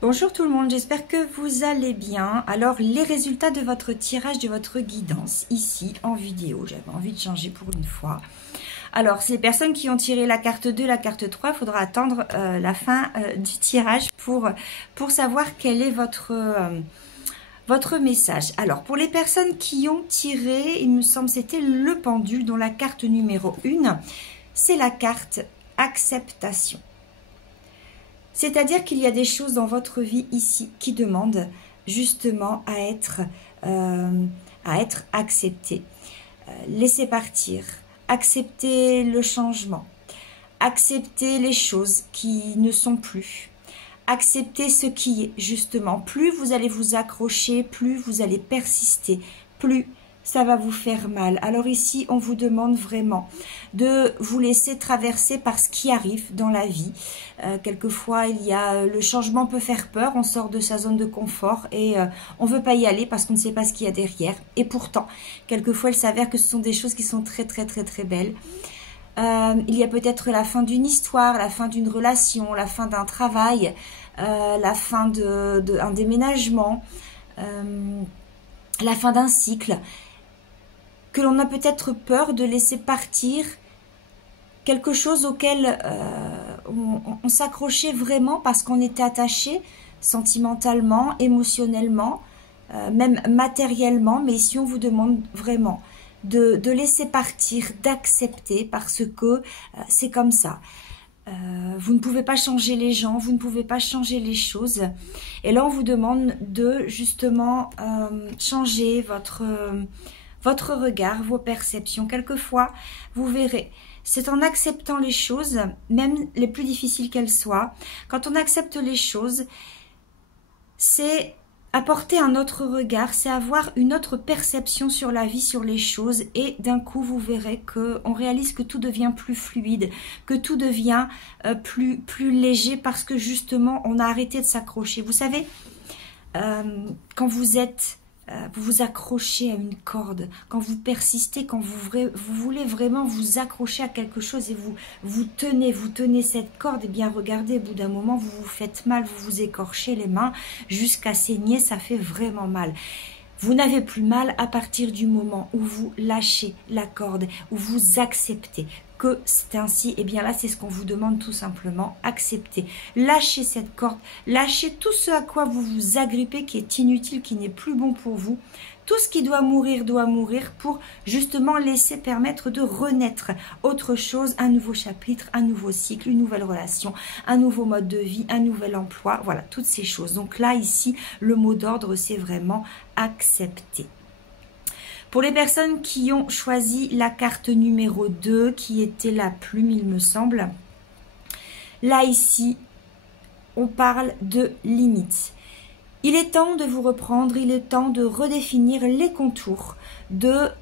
Bonjour tout le monde, j'espère que vous allez bien. Alors les résultats de votre tirage, de votre guidance, ici en vidéo, j'avais envie de changer pour une fois. Alors c'est les personnes qui ont tiré la carte 2, la carte 3, il faudra attendre la fin du tirage pour savoir quel est votre message. Alors pour les personnes qui ont tiré, il me semble c'était le pendule dont la carte numéro 1, c'est la carte acceptation. C'est-à-dire qu'il y a des choses dans votre vie ici qui demandent justement à être acceptées. Laissez partir, accepter le changement, accepter les choses qui ne sont plus, accepter ce qui est justement. Plus vous allez vous accrocher, plus vous allez persister, plus ça va vous faire mal. Alors ici, on vous demande vraiment de vous laisser traverser par ce qui arrive dans la vie. Quelquefois, le changement peut faire peur, on sort de sa zone de confort et on ne veut pas y aller parce qu'on ne sait pas ce qu'il y a derrière. Et pourtant, quelquefois, il s'avère que ce sont des choses qui sont très, très, très, très belles. Il y a peut-être la fin d'une histoire, la fin d'une relation, la fin d'un travail, la fin d'un déménagement, la fin d'un cycle, que l'on a peut-être peur de laisser partir quelque chose auquel on s'accrochait vraiment parce qu'on était attaché sentimentalement, émotionnellement, même matériellement. Mais ici, on vous demande vraiment de laisser partir, d'accepter parce que c'est comme ça. Vous ne pouvez pas changer les gens, vous ne pouvez pas changer les choses. Et là, on vous demande de justement changer votre regard, vos perceptions. Quelquefois, vous verrez, c'est en acceptant les choses, même les plus difficiles qu'elles soient. Quand on accepte les choses, c'est apporter un autre regard, c'est avoir une autre perception sur la vie, sur les choses. Et d'un coup, vous verrez qu'on réalise que tout devient plus fluide, que tout devient plus léger parce que justement, on a arrêté de s'accrocher. Vous savez, quand vous vous accrochez à une corde, quand vous persistez, quand vous voulez vraiment vous accrocher à quelque chose et vous tenez cette corde, et bien regardez, au bout d'un moment, vous vous faites mal, vous vous écorchez les mains jusqu'à saigner, ça fait vraiment mal. Vous n'avez plus mal à partir du moment où vous lâchez la corde, où vous acceptez que c'est ainsi. Et bien là, c'est ce qu'on vous demande tout simplement, accepter. Lâchez cette corde, lâchez tout ce à quoi vous vous agrippez qui est inutile, qui n'est plus bon pour vous. Tout ce qui doit mourir pour justement laisser permettre de renaître autre chose, un nouveau chapitre, un nouveau cycle, une nouvelle relation, un nouveau mode de vie, un nouvel emploi, voilà, toutes ces choses. Donc là, ici, le mot d'ordre, c'est vraiment accepter. Pour les personnes qui ont choisi la carte numéro 2, qui était la plume, il me semble, là, ici, on parle de limites. Il est temps de vous reprendre, il est temps de redéfinir les contours de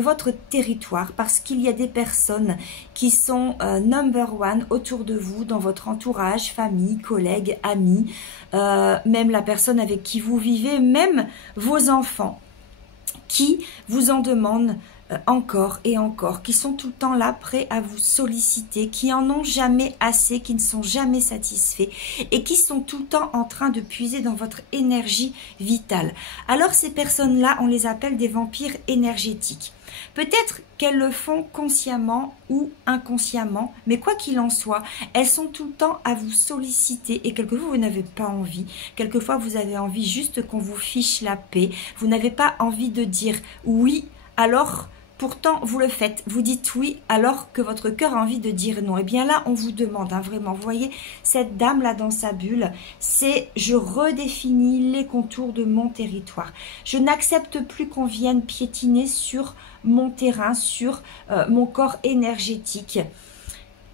votre territoire parce qu'il y a des personnes qui sont number one autour de vous, dans votre entourage, famille, collègues, amis, même la personne avec qui vous vivez, même vos enfants qui vous en demandent encore et encore, qui sont tout le temps là prêts à vous solliciter, qui en ont jamais assez, qui ne sont jamais satisfaits et qui sont tout le temps en train de puiser dans votre énergie vitale. Alors ces personnes-là, on les appelle des vampires énergétiques. Peut-être qu'elles le font consciemment ou inconsciemment, mais quoi qu'il en soit, elles sont tout le temps à vous solliciter et quelquefois vous n'avez pas envie, quelquefois vous avez envie juste qu'on vous fiche la paix, vous n'avez pas envie de dire oui, alors pourtant vous le faites, vous dites oui alors que votre cœur a envie de dire non. Et bien là on vous demande vraiment, vous voyez cette dame là dans sa bulle, c'est je redéfinis les contours de mon territoire. Je n'accepte plus qu'on vienne piétiner sur mon terrain, sur mon corps énergétique.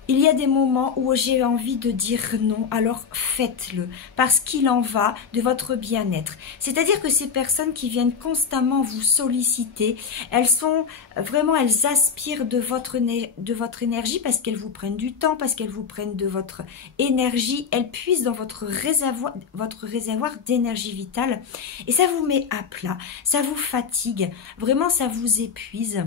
Il y a des moments où j'ai envie de dire non, alors faites-le, parce qu'il en va de votre bien-être. C'est-à-dire que ces personnes qui viennent constamment vous solliciter, elles sont vraiment, elles aspirent de votre énergie parce qu'elles vous prennent du temps, parce qu'elles vous prennent de votre énergie, elles puisent dans votre réservoir d'énergie vitale et ça vous met à plat, ça vous fatigue, vraiment ça vous épuise.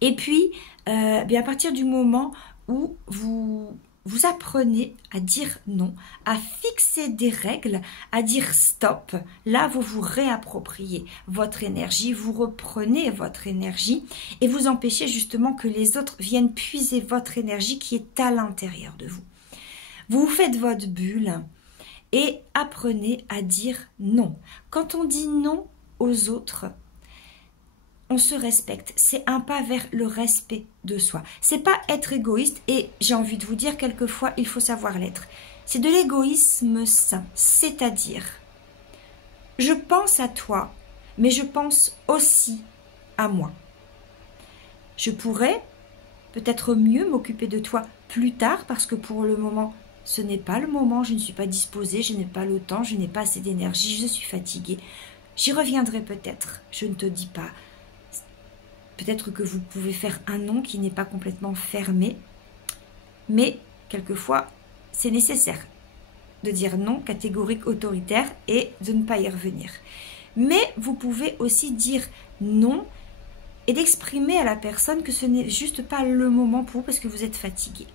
Et puis, bien à partir du moment où vous vous apprenez à dire non, à fixer des règles, à dire stop. Là, vous vous réappropriez votre énergie, vous reprenez votre énergie et vous empêchez justement que les autres viennent puiser votre énergie qui est à l'intérieur de vous. Vous faites votre bulle et apprenez à dire non. Quand on dit non aux autres, on se respecte. C'est un pas vers le respect de soi. C'est pas être égoïste et j'ai envie de vous dire quelquefois il faut savoir l'être. C'est de l'égoïsme sain, c'est-à-dire je pense à toi, mais je pense aussi à moi. Je pourrais peut-être mieux m'occuper de toi plus tard parce que pour le moment, ce n'est pas le moment, je ne suis pas disposée, je n'ai pas le temps, je n'ai pas assez d'énergie, je suis fatiguée. J'y reviendrai peut-être, je ne te dis pas. Peut-être que vous pouvez faire un non qui n'est pas complètement fermé, mais quelquefois, c'est nécessaire de dire non catégorique, autoritaire et de ne pas y revenir. Mais vous pouvez aussi dire non et d'exprimer à la personne que ce n'est juste pas le moment pour vous parce que vous êtes fatigué,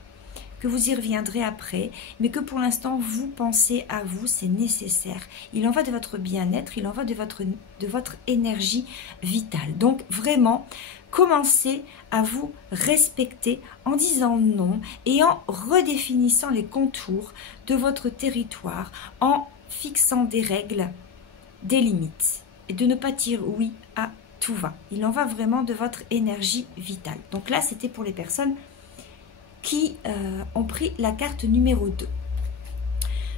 que vous y reviendrez après, mais que pour l'instant, vous pensez à vous, c'est nécessaire. Il en va de votre bien-être, il en va de votre énergie vitale. Donc vraiment, commencez à vous respecter en disant non et en redéfinissant les contours de votre territoire, en fixant des règles, des limites, et de ne pas dire oui à tout va. Il en va vraiment de votre énergie vitale. Donc là, c'était pour les personnes qui ont pris la carte numéro 2.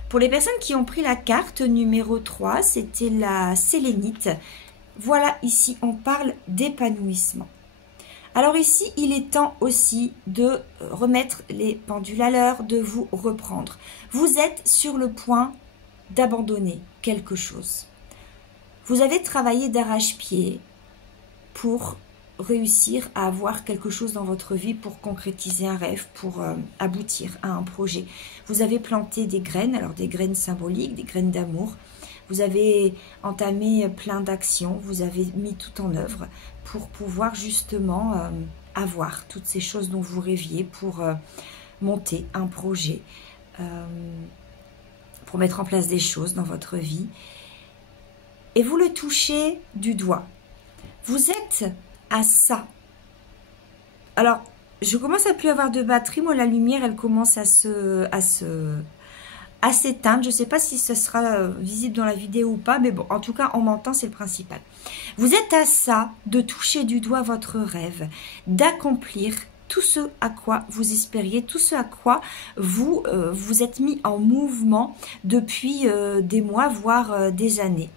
Pour les personnes qui ont pris la carte numéro 3, c'était la sélénite. Voilà, ici, on parle d'épanouissement. Alors ici, il est temps aussi de remettre les pendules à l'heure, de vous reprendre. Vous êtes sur le point d'abandonner quelque chose. Vous avez travaillé d'arrache-pied pour réussir à avoir quelque chose dans votre vie, pour concrétiser un rêve, pour aboutir à un projet. Vous avez planté des graines, alors des graines symboliques, des graines d'amour. Vous avez entamé plein d'actions, vous avez mis tout en œuvre pour pouvoir justement avoir toutes ces choses dont vous rêviez, pour monter un projet, pour mettre en place des choses dans votre vie. Et vous le touchez du doigt. Vous êtes à ça. Alors, je commence à plus avoir de batterie. Moi, la lumière, elle commence à s'éteindre. Je ne sais pas si ce sera visible dans la vidéo ou pas, mais bon, en tout cas, on m'entend, c'est le principal. Vous êtes à ça de toucher du doigt votre rêve, d'accomplir tout ce à quoi vous espériez, tout ce à quoi vous vous êtes mis en mouvement depuis des mois, voire des années.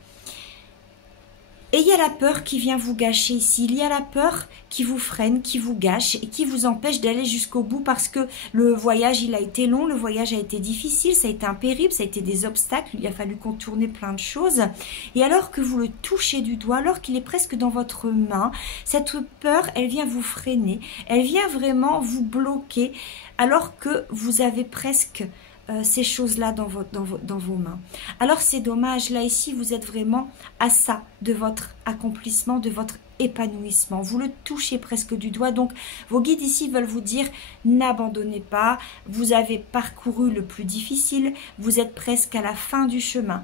Et il y a la peur qui vient vous gâcher ici. Il y a la peur qui vous freine, qui vous gâche et qui vous empêche d'aller jusqu'au bout parce que le voyage, il a été long, le voyage a été difficile, ça a été un périple, ça a été des obstacles, il a fallu contourner plein de choses. Et alors que vous le touchez du doigt, alors qu'il est presque dans votre main, cette peur, elle vient vous freiner, elle vient vraiment vous bloquer alors que vous avez presque ces choses-là dans vos mains. Alors c'est dommage, là ici vous êtes vraiment à ça de votre accomplissement, de votre épanouissement. Vous le touchez presque du doigt, donc vos guides ici veulent vous dire n'abandonnez pas, vous avez parcouru le plus difficile, vous êtes presque à la fin du chemin,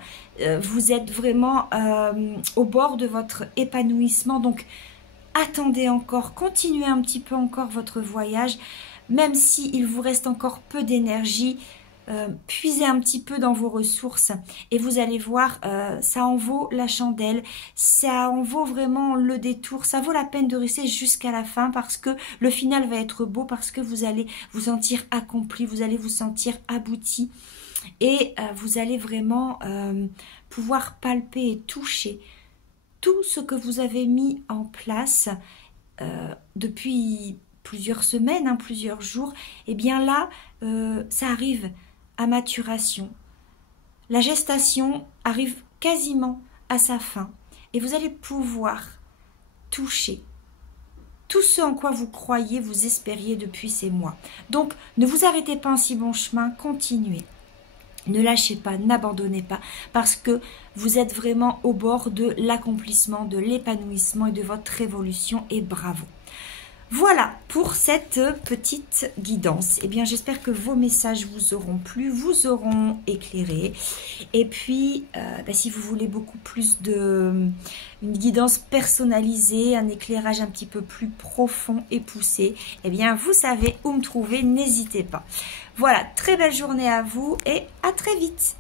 vous êtes vraiment au bord de votre épanouissement, donc attendez encore, continuez un petit peu encore votre voyage, même s'il vous reste encore peu d'énergie. Puisez un petit peu dans vos ressources et vous allez voir, ça en vaut la chandelle, ça en vaut vraiment le détour, ça vaut la peine de rester jusqu'à la fin parce que le final va être beau, parce que vous allez vous sentir accompli, vous allez vous sentir abouti et vous allez vraiment pouvoir palper et toucher tout ce que vous avez mis en place depuis plusieurs semaines, plusieurs jours. Et bien là, ça arrive à maturation. La gestation arrive quasiment à sa fin et vous allez pouvoir toucher tout ce en quoi vous croyez, vous espériez depuis ces mois. Donc, ne vous arrêtez pas en si bon chemin, continuez. Ne lâchez pas, n'abandonnez pas, parce que vous êtes vraiment au bord de l'accomplissement, de l'épanouissement et de votre révolution, et bravo. Voilà pour cette petite guidance. Eh bien, j'espère que vos messages vous auront plu, vous auront éclairé. Et puis, si vous voulez beaucoup plus une guidance personnalisée, un éclairage un petit peu plus profond et poussé, eh bien, vous savez où me trouver, n'hésitez pas. Voilà, très belle journée à vous et à très vite.